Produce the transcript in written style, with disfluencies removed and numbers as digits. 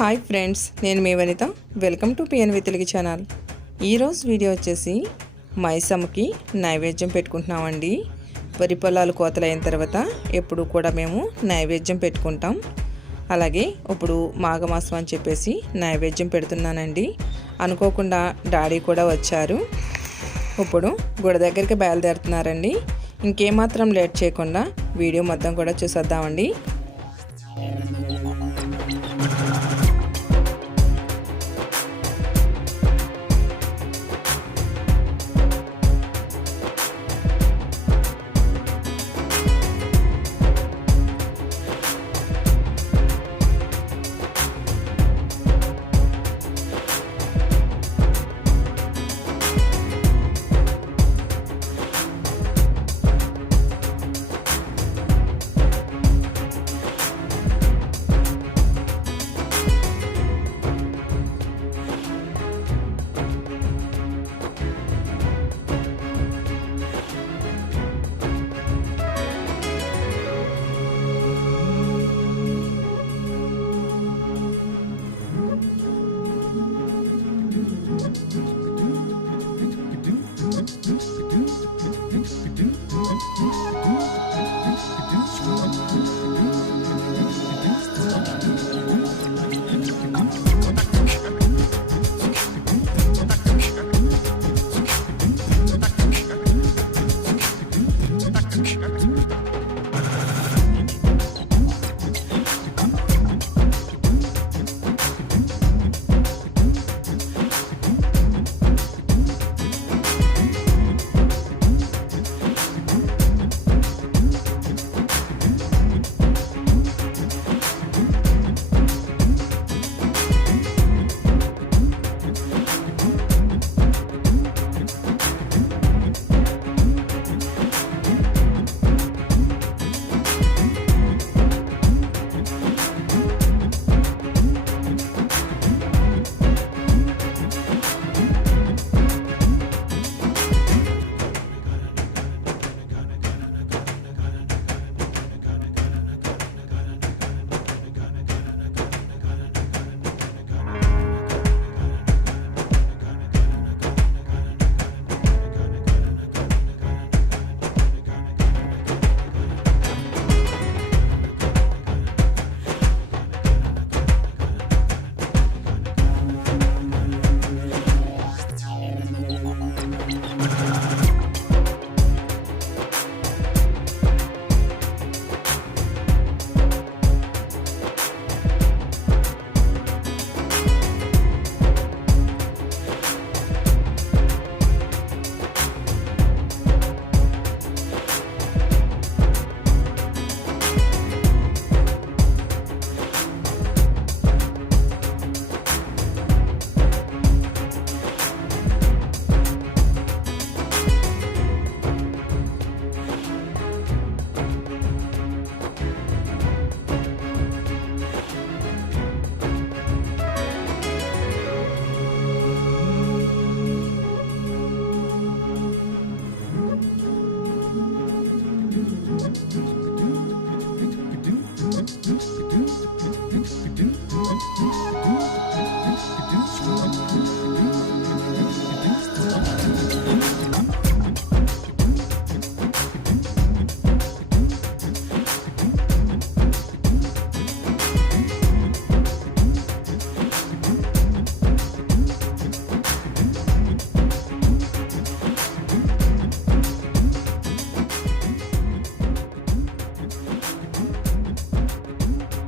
Hi friends, నేను మీ వనిత. Welcome to PNV Telugu channel. ఈరోజు video వచ్చేసి మైసమ్మకి నైవేద్యం పెట్టుకుంటున్నామండి. వరి పొలాలు కోతలైన తర్వాత ఎప్పుడు కూడా మేము నైవేద్యం పెట్టుకుంటాం. అలాగే ఇప్పుడు మాఘమాసం అని చెప్పేసి నైవేద్యం పెడుతున్నానండి. అనుకోకుండా డాడీ కూడా వచ్చారు. ఇప్పుడు గుడి దగ్గరికి బయలుదేరుతున్నారండి. ఇంకేమాత్రం లేట్ చేయకుండా వీడియో మొత్తం కూడా చూసేద్దామండి.